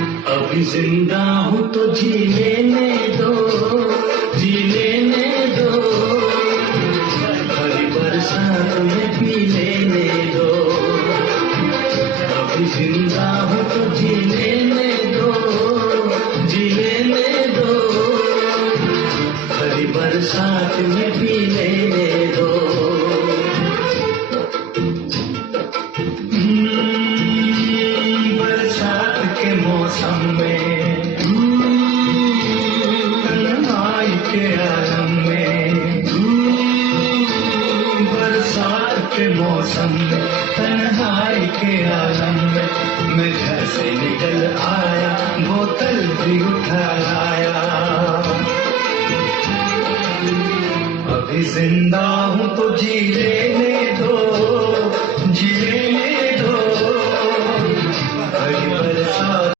अभी जिंदा हूँ तो जी लेने दो, जी लेने दो, हरी बरसात में पी लेने दो। अभी जिंदा हूँ तो जी लेने दो, जी लेने दो, हरी बरसात में पी लेने दो। बरसात के मौसम में, तन्हाई के आलम में, बरसात के मौसम में, तन्हाई के आलम में, मैं घर से निकल आया, बोतल भी उठा लाया। अभी जिंदा हूँ तो जी लेने दो, जी लेने दो, हरी बरसात